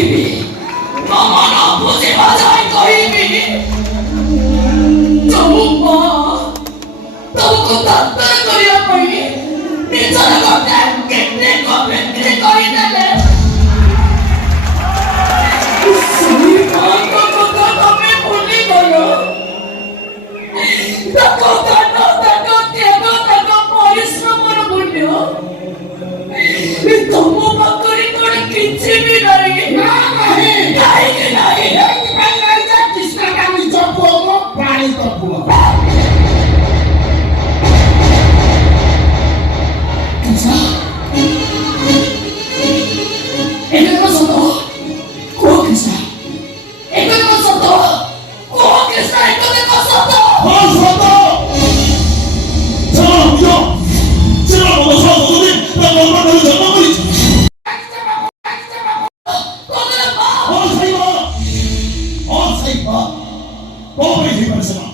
করিবি, common বুঝে বাজাই করিবি। চমুম্মা তবু তাত্তর করিয়া পাই নিজের গতে কেটে কমেন্টে করি দেলে সেই মাঙ্গ কথা তুমি ভুলি গলো। দেখো দেখো দেখো কেন দেখো পরিশ্রমর মূল্য ତମ ପାଖରେ କଣ କିଛି ବି ନାହିଁ। କାହିଁକି ନାହିଁ? ଏଇଥିପାଇଁ ନାହିଁ ଯେ କୃଷ୍ଣଟା ନିଜ ପୁଅ ମୋ ପ୍ରାଣିତ ପୁଅ। କୃଷ୍ଣ ଏଟା କଣ ସତ? କୁହ କୃଷ୍ଣ, ଏଟା କଣ ସତ? କୁହ କୃଷ୍ଣ, ଏଟା କଣ ସତ? ହଁ ସତ। ତମର ବାପ ହଁ ସେଇ ବାପ। କଣ ପାଇଁ ହେଇପାରେ ସେମାନେ?